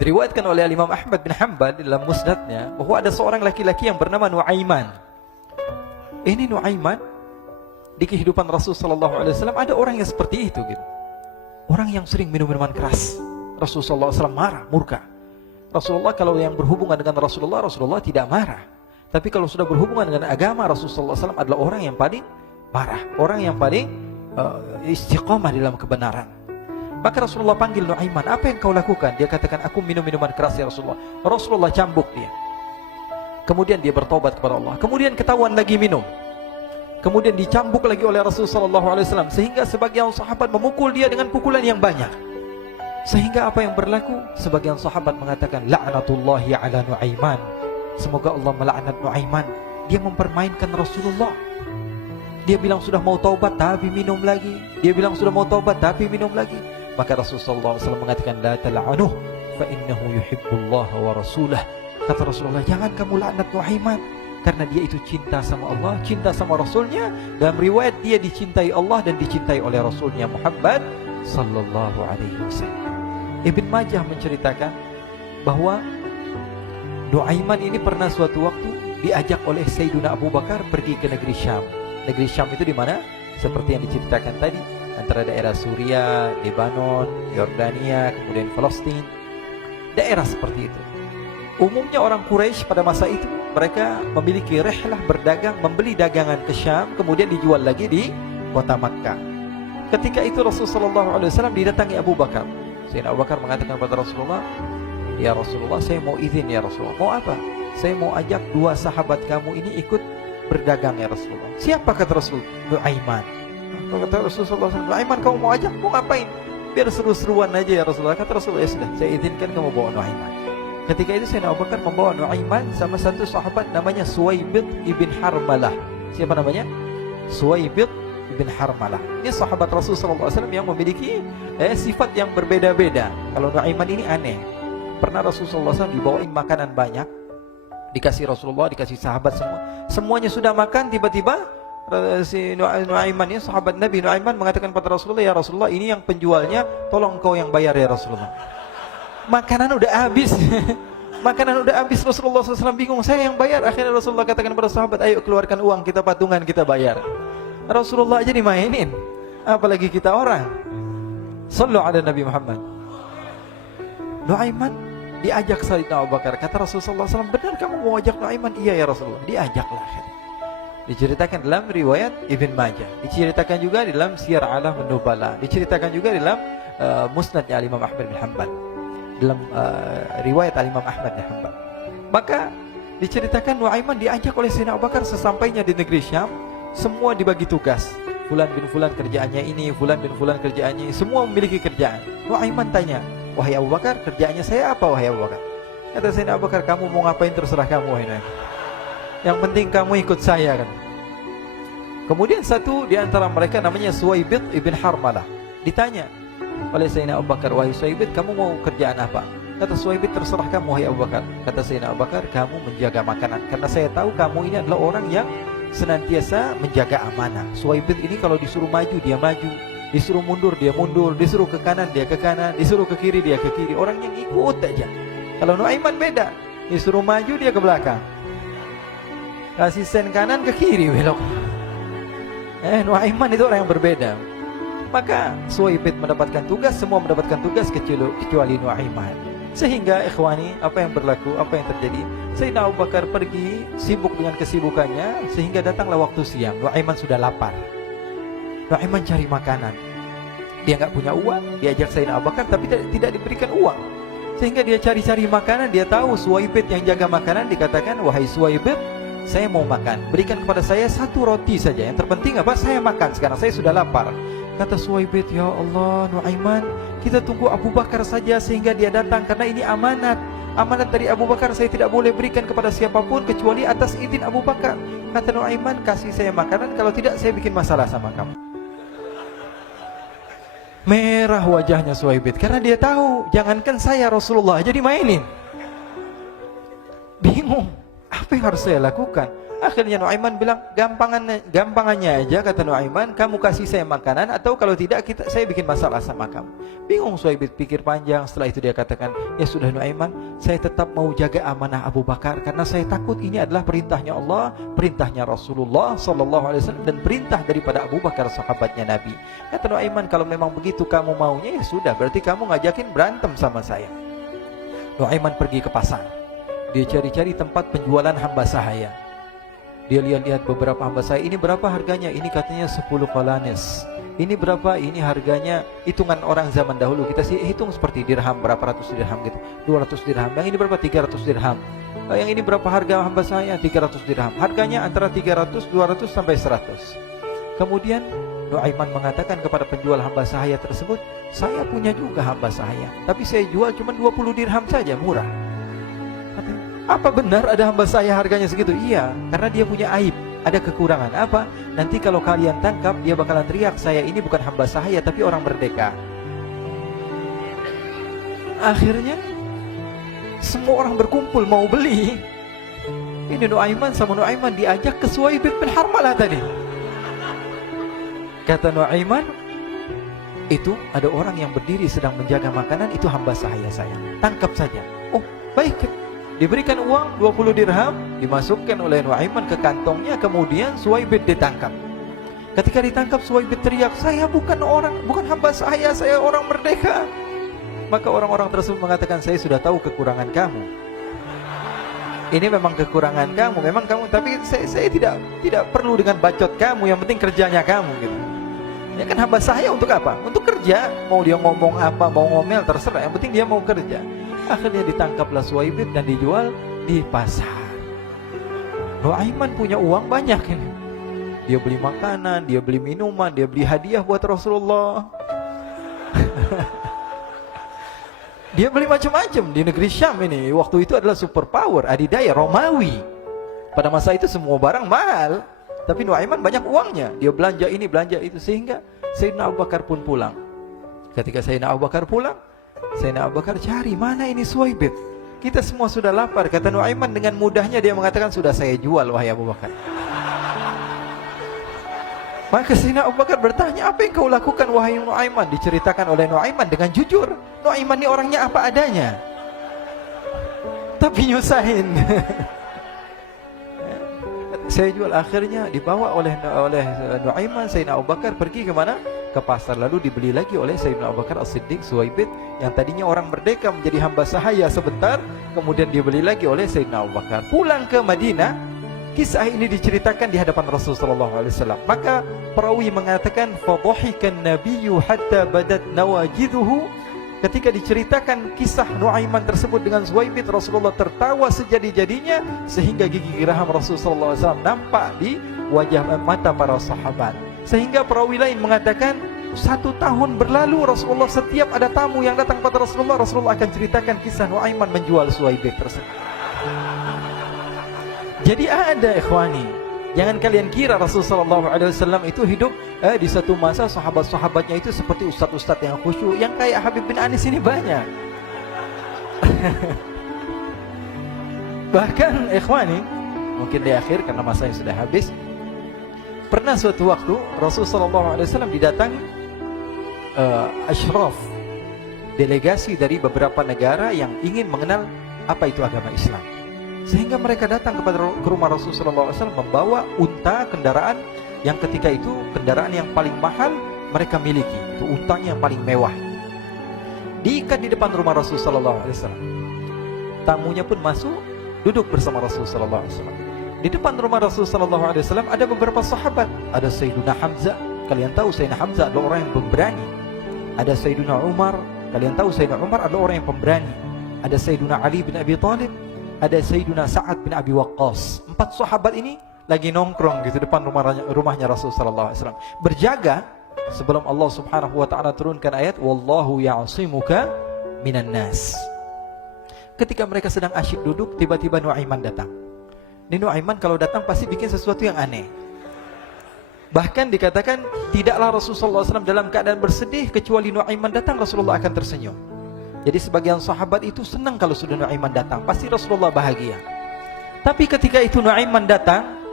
Diriwayatkan oleh Imam Ahmad bin Hanbal dalam musnadnya bahwa ada seorang laki-laki yang bernama Nuaiman. Ini Nuaiman di kehidupan Rasul sallallahu alaihi wasallam ada orang yang seperti itu gitu. Orang yang sering minum minuman keras. Rasul sallallahu alaihi wasallam marah, murka. Rasulullah kalau yang berhubungan dengan Rasulullah tidak marah. Tapi kalau sudah berhubungan dengan agama, Rasul sallallahu alaihi wasallam adalah orang yang paling marah, orang yang paling istiqamah dalam kebenaran. Maka Rasulullah panggil Nuaiman, apa yang kau lakukan? Dia katakan, aku minum minuman keras ya Rasulullah. Rasulullah cambuk dia. Kemudian dia bertobat kepada Allah. Kemudian ketahuan lagi minum. Kemudian dicambuk lagi oleh Rasulullah SAW. Sehingga sebagian sahabat memukul dia dengan pukulan yang banyak. Sehingga apa yang berlaku? Sebagian sahabat mengatakan, la'natullahi ala Nuaiman. Semoga Allah melaknat Nuaiman. Dia mempermainkan Rasulullah. Dia bilang sudah mau taubat tapi minum lagi. Dia bilang sudah mau taubat tapi minum lagi. Maka Rasulullah SAW mengatakan, la tal'anuh fa innahu yuhibbullaha wa rasulah. Kata Rasulullah, jangan kamu laknat Nuaiman, karena dia itu cinta sama Allah, cinta sama Rasulnya. Dalam riwayat dia dicintai Allah dan dicintai oleh Rasulnya Muhammad sallallahu alaihi wasallam. Ibn Majah menceritakan bahwa Nuaiman ini pernah suatu waktu diajak oleh Sayyidina Abu Bakar pergi ke negeri Syam. Negeri Syam itu di mana? Seperti yang diceritakan tadi, antara daerah Suriah, Lebanon, Yordania, kemudian Palestina. Daerah seperti itu. Umumnya orang Quraisy pada masa itu mereka memiliki rihlah berdagang, membeli dagangan ke Syam, kemudian dijual lagi di kota Makkah. Ketika itu Rasulullah SAW didatangi Abu Bakar. Sayyidina Abu Bakar mengatakan kepada Rasulullah, ya Rasulullah, saya mau izin ya Rasulullah. Mau apa? Saya mau ajak dua sahabat kamu ini ikut berdagang ya Rasulullah. Siapa kata Rasul? Nuaiman. Kata Rasulullah SAW, Nuaiman kamu mau ajak? Mau ngapain? Biar seru-seruan aja ya Rasulullah. Kata Rasulullah, ya sudah, saya izinkan kamu bawa Nuaiman. Ketika itu Sayyidina Abu Bakar membawa Nuaiman sama satu sahabat namanya Suwaibid ibn Harmalah. Siapa namanya? Suwaibid ibn Harmalah. Ini sahabat Rasulullah SAW yang memiliki sifat yang berbeda-beda. Kalau Nuaiman ini aneh. Pernah Rasulullah SAW dibawain makanan banyak, dikasih Rasulullah, dikasih sahabat semua. Semuanya sudah makan, tiba-tiba si Nuaiman ini, sahabat Nabi Nuaiman mengatakan kepada Rasulullah, ya Rasulullah, ini yang penjualnya, tolong kau yang bayar ya Rasulullah. Makanan udah habis. Makanan udah habis. Rasulullah SAW bingung, saya yang bayar. Akhirnya Rasulullah katakan kepada sahabat, ayo keluarkan uang, kita patungan, kita bayar. Rasulullah aja dimainin, apalagi kita orang. Sallu ala Nabi Muhammad. Nuaiman diajak Sayyidina Abu Bakar. Kata Rasulullah SAW, benar kamu mau ajak Nuaiman? Iya ya Rasulullah. Diajaklah. Diceritakan dalam riwayat Ibn Majah, diceritakan juga dalam Siyar A'lam An-Nubala, diceritakan juga dalam musnadnya Imam Ahmad bin Hanbal, dalam riwayat Imam Ahmad bin Hanbal. Maka diceritakan Nuaiman diajak oleh Sayyidina Abu Bakar. Sesampainya di negeri Syam, semua dibagi tugas. Fulan bin Fulan kerjaannya ini, Fulan bin Fulan kerjaannya ini, semua memiliki kerjaan. Nuaiman tanya, wahai Abu Bakar, kerjaannya saya apa wahai Abu Bakar? Kata Sayyidina Abu Bakar, kamu mau ngapain terserah kamu wahai Nuaiman. Yang penting kamu ikut saya kan. Kemudian satu di antara mereka namanya Suwaibid ibn Harmalah. Ditanya oleh Sayyidina Abu Bakar, wahai Suwaibid, kamu mau kerjaan apa? Kata Suwaibid, terserah kamu wahai Abu Bakar. Kata Sayyidina Abu Bakar, kamu menjaga makanan, karena saya tahu kamu ini adalah orang yang senantiasa menjaga amanah. Suwaibid ini kalau disuruh maju dia maju, disuruh mundur dia mundur, disuruh ke kanan dia ke kanan, disuruh ke kiri dia ke kiri. Orang yang ikut aja. Kalau Nuaiman beda, disuruh maju dia ke belakang, kasih sen kanan ke kiri belok. Nuaiman itu orang yang berbeda. Maka Suwaibid mendapatkan tugas, semua mendapatkan tugas kecuali Nuaiman. Sehingga ikhwani, apa yang berlaku, apa yang terjadi? Sayyidina Abu Bakar pergi sibuk dengan kesibukannya, sehingga datanglah waktu siang. Nuaiman sudah lapar. Nuaiman cari makanan. Dia nggak punya uang, diajak Sayyidina Abu Bakar tapi tidak diberikan uang. Sehingga dia cari-cari makanan. Dia tahu Suwaibid yang jaga makanan. Dikatakan, wahai Suwaibid, saya mau makan, berikan kepada saya satu roti saja. Yang terpenting apa? Saya makan sekarang, saya sudah lapar. Kata Suwaibid, ya Allah Nuaiman, kita tunggu Abu Bakar saja sehingga dia datang, karena ini amanat. Amanat dari Abu Bakar, saya tidak boleh berikan kepada siapapun kecuali atas izin Abu Bakar. Kata Nuaiman, kasih saya makanan, kalau tidak saya bikin masalah sama kamu. Merah wajahnya Suwaibid, karena dia tahu, jangankan saya, Rasulullah aja dimainin. Bingung, apa yang harus saya lakukan? Akhirnya Nuaiman bilang, gampangannya aja, kata Nuaiman, kamu kasih saya makanan, atau kalau tidak saya bikin masalah sama kamu. Bingung Suhaib pikir panjang. Setelah itu dia katakan, ya sudah Nuaiman, saya tetap mau jaga amanah Abu Bakar, karena saya takut ini adalah perintahnya Allah, perintahnya Rasulullah SAW, dan perintah daripada Abu Bakar, sahabatnya Nabi. Kata Nuaiman, kalau memang begitu kamu maunya, ya sudah, berarti kamu ngajakin berantem sama saya. Nuaiman pergi ke pasar. Dia cari-cari tempat penjualan hamba sahaya. Dia lihat-lihat beberapa hamba sahaya. Ini berapa harganya? Ini katanya 10 qalanis. Ini berapa? Ini harganya, hitungan orang zaman dahulu, kita sih hitung seperti dirham, berapa ratus dirham gitu, 200 dirham. Yang ini berapa? 300 dirham. Yang ini berapa harga hamba sahaya? 300 dirham. Harganya antara 300, 200 sampai 100. Kemudian Nuaiman mengatakan kepada penjual hamba sahaya tersebut, saya punya juga hamba sahaya, tapi saya jual cuma 20 dirham saja, murah. Apa benar ada hamba saya harganya segitu? Iya, karena dia punya aib, ada kekurangan. Apa? Nanti kalau kalian tangkap, dia bakalan teriak, saya ini bukan hamba sahaya tapi orang merdeka. Akhirnya semua orang berkumpul mau beli. Ini Nuaiman sama Nuaiman diajak ke Suhaib bin Harmalah tadi. Kata Nuaiman, itu ada orang yang berdiri sedang menjaga makanan, itu hamba sahaya saya, tangkap saja. Oh baik. Diberikan uang 20 dirham, dimasukkan oleh Nuaiman ke kantongnya, kemudian Suhaib ditangkap. Ketika ditangkap, Suhaib teriak, saya bukan hamba saya orang merdeka. Maka orang-orang tersebut mengatakan, saya sudah tahu kekurangan kamu. Ini memang kekurangan kamu, memang kamu, tapi saya tidak perlu dengan bacot kamu, yang penting kerjanya kamu gitu. Ya kan hamba saya untuk apa? Untuk kerja. Mau dia ngomong apa, mau ngomel, terserah, yang penting dia mau kerja. Akhirnya ditangkaplah Suhaib dan dijual di pasar. Nuaiman punya uang banyak ini. Dia beli makanan, dia beli minuman, dia beli hadiah buat Rasulullah. Dia beli macam-macam di negeri Syam ini. Waktu itu adalah superpower, adidaya Romawi. Pada masa itu semua barang mahal, tapi Nuaiman banyak uangnya. Dia belanja ini, belanja itu, sehingga Sayyidina Abu Bakar pun pulang. Ketika Sayyidina Abu Bakar pulang, Sayyidina Abu Bakar cari, mana ini Suhaib? Kita semua sudah lapar. Kata Nuaiman dengan mudahnya dia mengatakan, sudah saya jual wahai Abu Bakar. Maka Sayyidina Abu Bakar bertanya, apa yang kau lakukan wahai Nuaiman? Diceritakan oleh Nuaiman dengan jujur. Nuaiman ini orangnya apa adanya, tapi nyusahin. Saya jual. Akhirnya dibawa oleh Nuaiman, Sayyidina Abu Bakar pergi ke mana? Ke pasar. Lalu dibeli lagi oleh Sayyidina Abu Bakar As-Siddiq Suhaib, yang tadinya orang merdeka menjadi hamba sahaya sebentar, kemudian dibeli lagi oleh Sayyidina Abu Bakar. Pulang ke Madinah, kisah ini diceritakan di hadapan Rasulullah SAW. Maka perawi mengatakan, fadhahikan nabiyyu hatta badat nawajiduhu. Ketika diceritakan kisah Nuaiman tersebut dengan Suhaib, Rasulullah tertawa sejadi-jadinya, sehingga gigi geraham Rasulullah SAW nampak di wajah mata para sahabat. Sehingga perawi lain mengatakan, 1 tahun berlalu Rasulullah, setiap ada tamu yang datang pada Rasulullah akan ceritakan kisah Nuaiman menjual Suhaib tersebut. Jadi ada ikhwani, jangan kalian kira Rasulullah SAW itu hidup di satu masa sahabat-sahabatnya itu seperti ustadz-ustadz yang khusyuk, yang kayak Habib bin Anis ini banyak. Bahkan ikhwani, mungkin di akhir karena masanya sudah habis, pernah suatu waktu Rasulullah SAW didatangi asyraf, delegasi dari beberapa negara yang ingin mengenal apa itu agama Islam. Sehingga mereka datang ke rumah Rasulullah SAW membawa unta, kendaraan yang ketika itu kendaraan yang paling mahal mereka miliki. Itu untanya yang paling mewah. Diikat di depan rumah Rasulullah SAW. Tamunya pun masuk, duduk bersama Rasulullah SAW. Di depan rumah Rasulullah SAW ada beberapa sahabat. Ada Sayyiduna Hamzah. Kalian tahu Sayyidina Hamzah adalah orang yang pemberani. Ada Sayyiduna Umar. Kalian tahu Sayyidina Umar adalah orang yang pemberani. Ada Sayyiduna Ali bin Abi Thalib. Ada Sayyiduna Sa'ad bin Abi Waqqas. 4 sahabat ini lagi nongkrong gitu depan rumahnya Rasulullah SAW, berjaga sebelum Allah Subhanahu wa taala turunkan ayat wallahu ya'simuka minan nas. Ketika mereka sedang asyik duduk, tiba-tiba Nuaiman datang. Ini Nuaiman kalau datang pasti bikin sesuatu yang aneh. Bahkan dikatakan tidaklah Rasulullah SAW dalam keadaan bersedih, kecuali Nuaiman datang Rasulullah akan tersenyum. Jadi sebagian sahabat itu senang kalau sudah Nuaiman datang, pasti Rasulullah bahagia. Tapi ketika itu Nuaiman datang,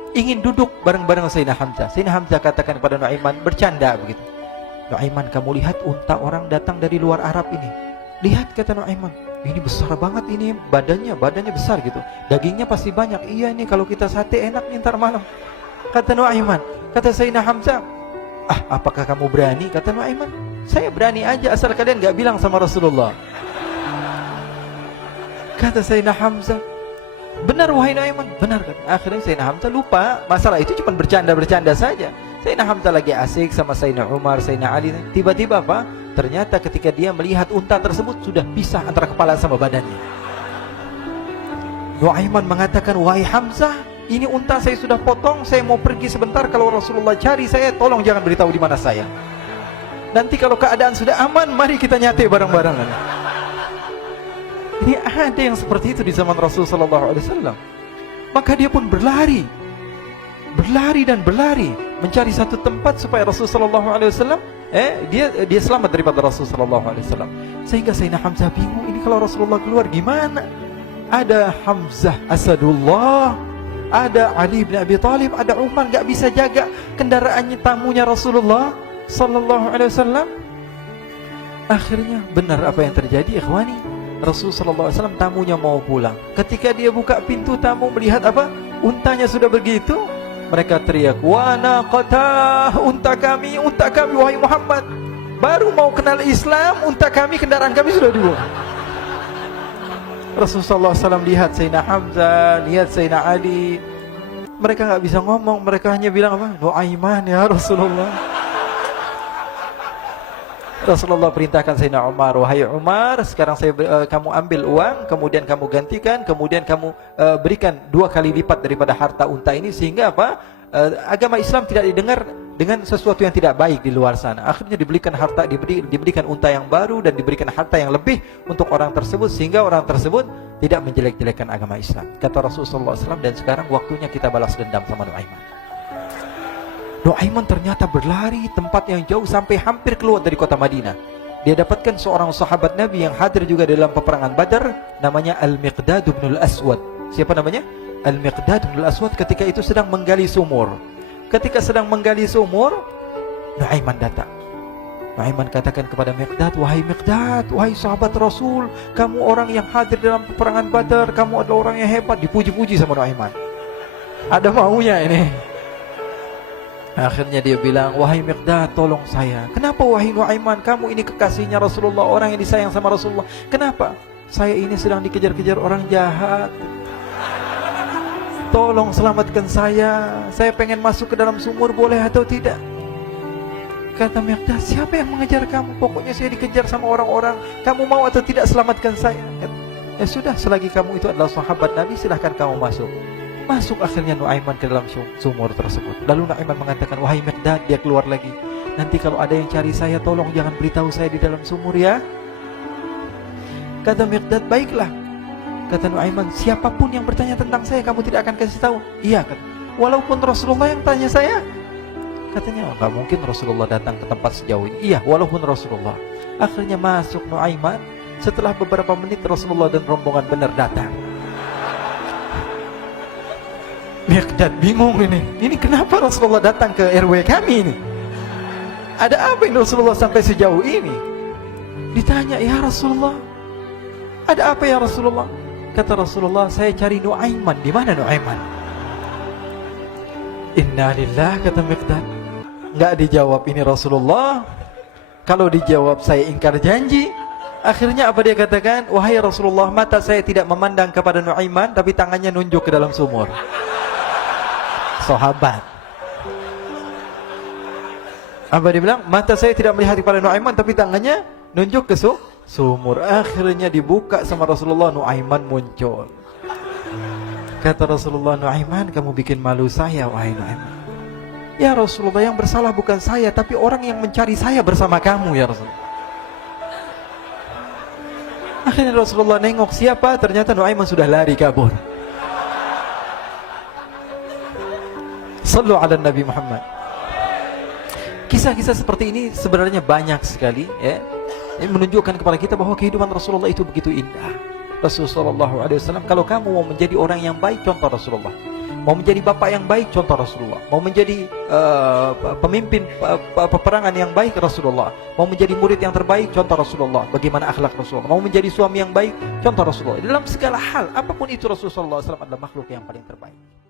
ingin duduk bareng-bareng Sayyidina Hamzah. Sayyidina Hamzah katakan kepada Nuaiman, bercanda begitu. Nuaiman, kamu lihat unta orang datang dari luar Arab ini. Lihat, kata Nuaiman, ini besar banget, ini badannya besar gitu. Dagingnya pasti banyak. Iya, ini kalau kita sate enak nih ntar malam. Kata Nuaiman. Kata Sayyidina Hamzah, apakah kamu berani? Kata Nuaiman, saya berani aja asal kalian gak bilang sama Rasulullah. Kata Sayyidina Hamzah, benar wahai Nuaiman, benar kan? Akhirnya Sayyidina Hamzah lupa masalah itu, cuma bercanda-bercanda saja. Sayyidina Hamzah lagi asik sama Sayyidina Umar, Sayyidina Ali. Tiba-tiba apa? Ternyata ketika dia melihat unta tersebut sudah pisah antara kepala sama badannya. Nuaiman mengatakan, wahai Hamzah, ini unta saya sudah potong, saya mau pergi sebentar. Kalau Rasulullah cari saya, tolong jangan beritahu di mana saya. Nanti kalau keadaan sudah aman, mari kita nyate bareng-bareng. Ini ada yang seperti itu di zaman Rasulullah SAW. Maka dia pun berlari dan berlari mencari satu tempat supaya Rasulullah SAW dia selamat daripada Rasulullah SAW. Sehingga Sayyidina Hamzah bingung, ini kalau Rasulullah keluar gimana? Ada Hamzah Asadullah, ada Ali bin Abi Thalib, ada Umar, gak bisa jaga kendaraannya, tamunya Rasulullah Sallallahu Alaihi Wasallam. Akhirnya benar apa yang terjadi, ikhwani. Rasulullah SAW tamunya mau pulang. Ketika dia buka pintu, tamu melihat apa? Untanya sudah begitu. Mereka teriak, wa naqatah, unta kami wahai Muhammad. Baru mau kenal Islam, unta kami, kendaraan kami sudah dibuang. Rasulullah SAW lihat Sayyidina Hamzah, lihat Sayyidina Ali. Mereka gak bisa ngomong, mereka hanya bilang apa? Nuaiman ya Rasulullah. Rasulullah perintahkan Sayyidina Umar, wahai Umar, sekarang kamu ambil uang, kemudian kamu gantikan, kemudian kamu berikan 2 kali lipat daripada harta unta ini, sehingga apa? Agama Islam tidak didengar dengan sesuatu yang tidak baik di luar sana. Akhirnya diberikan harta, diberikan unta yang baru dan diberikan harta yang lebih untuk orang tersebut, sehingga orang tersebut tidak menjelek-jelekan agama Islam. Kata Rasulullah SAW, dan sekarang waktunya kita balas dendam sama Nuaiman. Nuaiman ternyata berlari tempat yang jauh sampai hampir keluar dari kota Madinah. Dia dapatkan seorang sahabat Nabi yang hadir juga dalam peperangan Badar, namanya Al-Miqdad bin Al-Aswad. Siapa namanya? Al-Miqdad bin Al-Aswad ketika itu sedang menggali sumur. Ketika sedang menggali sumur, Nuaiman datang. Nuaiman katakan kepada Miqdad, wahai Miqdad, wahai sahabat Rasul, kamu orang yang hadir dalam peperangan Badar, kamu adalah orang yang hebat. Dipuji-puji sama Nuaiman. Ada maunya ini. Akhirnya dia bilang, wahai Miqdad, tolong saya. Kenapa wahai Nuaiman, kamu ini kekasihnya Rasulullah, orang yang disayang sama Rasulullah. Kenapa? Saya ini sedang dikejar-kejar orang jahat. Tolong selamatkan saya. Saya pengen masuk ke dalam sumur, boleh atau tidak? Kata Miqdad, siapa yang mengejar kamu? Pokoknya saya dikejar sama orang-orang. Kamu mau atau tidak selamatkan saya? Ya sudah, selagi kamu itu adalah sahabat Nabi, silahkan kamu masuk. Masuk akhirnya Nuaiman ke dalam sumur tersebut. Lalu Nuaiman mengatakan, wahai Miqdad, dia keluar lagi. Nanti kalau ada yang cari saya, tolong jangan beritahu saya di dalam sumur ya. Kata Miqdad, baiklah. Kata Nuaiman, siapapun yang bertanya tentang saya, kamu tidak akan kasih tahu. Iya, kan? Walaupun Rasulullah yang tanya saya. Katanya, nggak mungkin Rasulullah datang ke tempat sejauh ini. Iya, walaupun Rasulullah. Akhirnya masuk Nuaiman. Setelah beberapa menit, Rasulullah dan rombongan benar datang. Miqdad bingung ini. Ini kenapa Rasulullah datang ke RW kami ini? Ada apa ini Rasulullah sampai sejauh ini? Ditanya, ya Rasulullah, ada apa ya Rasulullah? Kata Rasulullah, saya cari Nuaiman. Di mana Nuaiman? Innalillah, kata Miqdad. Nggak dijawab ini Rasulullah. Kalau dijawab saya ingkar janji. Akhirnya apa dia katakan? Wahai Rasulullah, mata saya tidak memandang kepada Nuaiman, tapi tangannya nunjuk ke dalam sumur. Sahabat. Apa dia bilang? Mata saya tidak melihat kepada Nuaiman, tapi tangannya nunjuk ke sumur. Akhirnya dibuka sama Rasulullah, Nuaiman muncul. Kata Rasulullah, Nuaiman, kamu bikin malu saya, wahai Nuaiman. Ya Rasulullah, yang bersalah bukan saya, tapi orang yang mencari saya bersama kamu, ya Rasulullah. Akhirnya Rasulullah nengok, siapa? Ternyata Nuaiman sudah lari kabur. Sallu ala Nabi Muhammad. Kisah-kisah seperti ini sebenarnya banyak sekali, ya. Ini menunjukkan kepada kita bahwa kehidupan Rasulullah itu begitu indah. Rasulullah SAW, kalau kamu mau menjadi orang yang baik, contoh Rasulullah. Mau menjadi bapak yang baik, contoh Rasulullah. Mau menjadi pemimpin peperangan yang baik, Rasulullah. Mau menjadi murid yang terbaik, contoh Rasulullah. Bagaimana akhlak Rasulullah. Mau menjadi suami yang baik, contoh Rasulullah. Dalam segala hal, apapun itu Rasulullah SAW adalah makhluk yang paling terbaik.